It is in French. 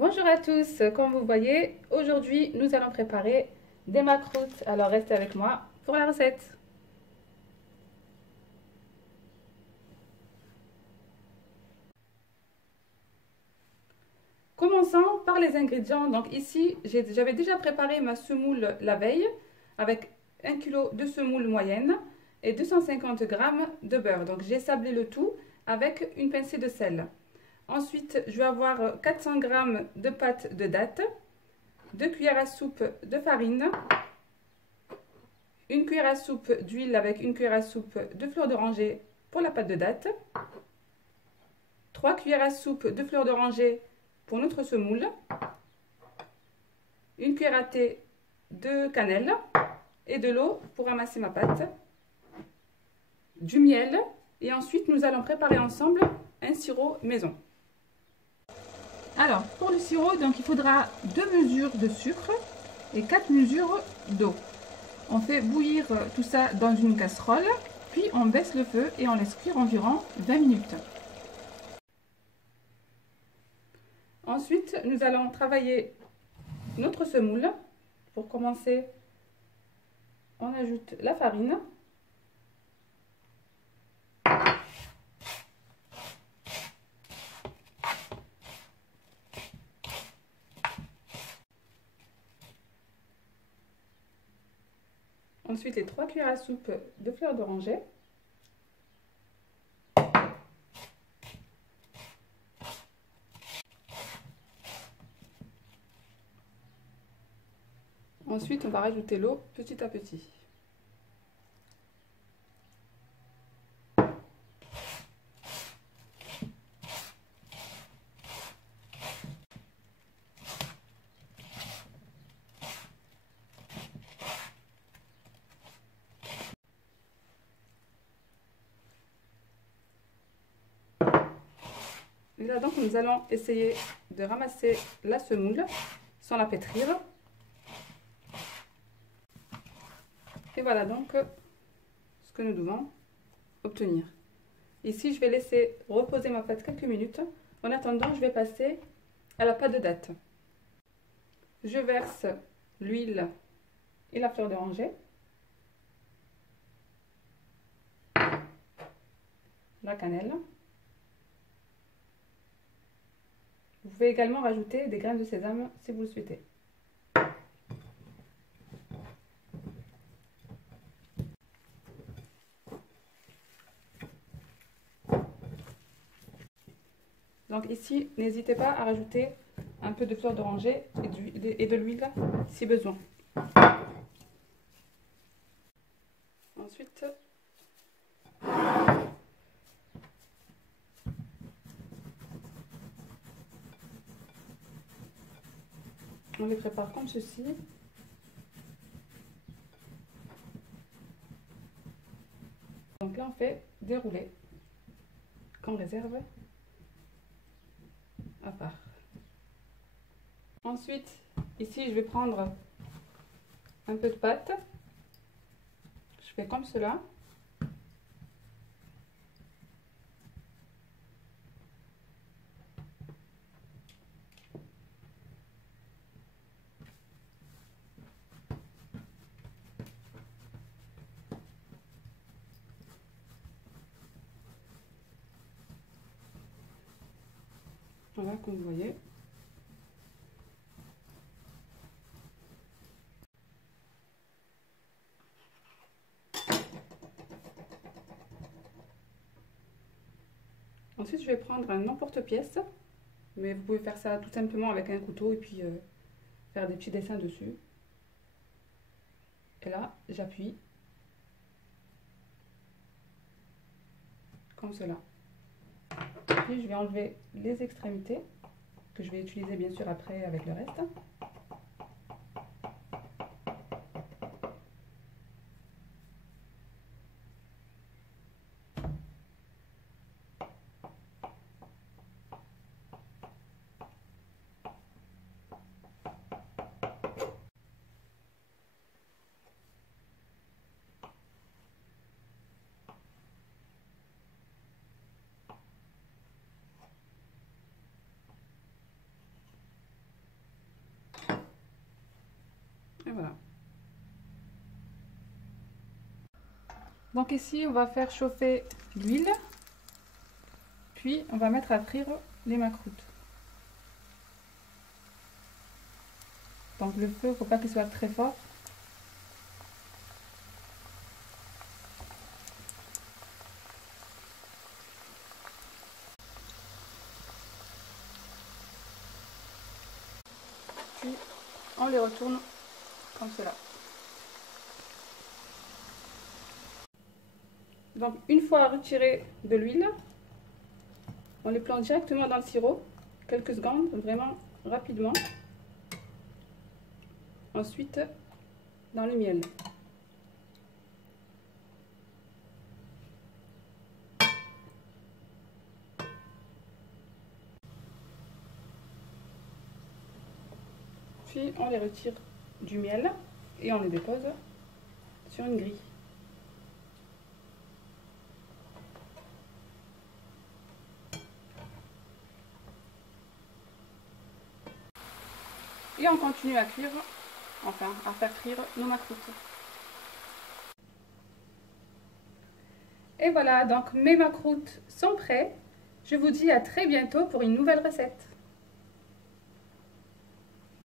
Bonjour à tous, comme vous voyez, aujourd'hui nous allons préparer des macroutes. Alors restez avec moi pour la recette. Commençons par les ingrédients. Donc ici, j'avais déjà préparé ma semoule la veille avec 1 kg de semoule moyenne et 250 g de beurre. Donc j'ai sablé le tout avec une pincée de sel. Ensuite, je vais avoir 400 g de pâte de dattes, 2 cuillères à soupe de farine, 1 cuillère à soupe d'huile avec 1 cuillère à soupe de fleur d'oranger pour la pâte de dattes, 3 cuillères à soupe de fleur d'oranger pour notre semoule, 1 cuillère à thé de cannelle et de l'eau pour ramasser ma pâte, du miel et ensuite nous allons préparer ensemble un sirop maison. Alors pour le sirop, donc il faudra 2 mesures de sucre et 4 mesures d'eau. On fait bouillir tout ça dans une casserole, puis on baisse le feu et on laisse cuire environ 20 minutes. Ensuite, nous allons travailler notre semoule. Pour commencer, on ajoute la farine. Ensuite, les 3 cuillères à soupe de fleur d'oranger. Ensuite, on va rajouter l'eau petit à petit. Et là donc nous allons essayer de ramasser la semoule sans la pétrir. Et voilà donc ce que nous devons obtenir. Ici je vais laisser reposer ma pâte quelques minutes. En attendant je vais passer à la pâte de dattes. Je verse l'huile et la fleur d'oranger, la cannelle. Vous pouvez également rajouter des graines de sésame si vous le souhaitez. Donc ici, n'hésitez pas à rajouter un peu de fleur d'oranger et de l'huile si besoin. Ensuite, on les prépare comme ceci. Donc là, on fait dérouler qu'on réserve à part. Ensuite, ici, je vais prendre un peu de pâte. Je fais comme cela. Voilà, comme vous voyez. Ensuite, je vais prendre un emporte-pièce, mais vous pouvez faire ça tout simplement avec un couteau et puis faire des petits dessins dessus. Et là, j'appuie comme cela. Puis je vais enlever les extrémités que je vais utiliser bien sûr après avec le reste. Et voilà. Donc ici, on va faire chauffer l'huile. Puis, on va mettre à frire les macroutes. Donc le feu, il ne faut pas qu'il soit très fort. Puis, on les retourne comme cela. Donc une fois retiré de l'huile, on les plante directement dans le sirop, quelques secondes, vraiment rapidement. Ensuite, dans le miel. Puis on les retire du miel et on les dépose sur une grille. Et on continue à cuire, enfin à faire cuire nos macroutes. Et voilà, donc mes macroutes sont prêtes. Je vous dis à très bientôt pour une nouvelle recette.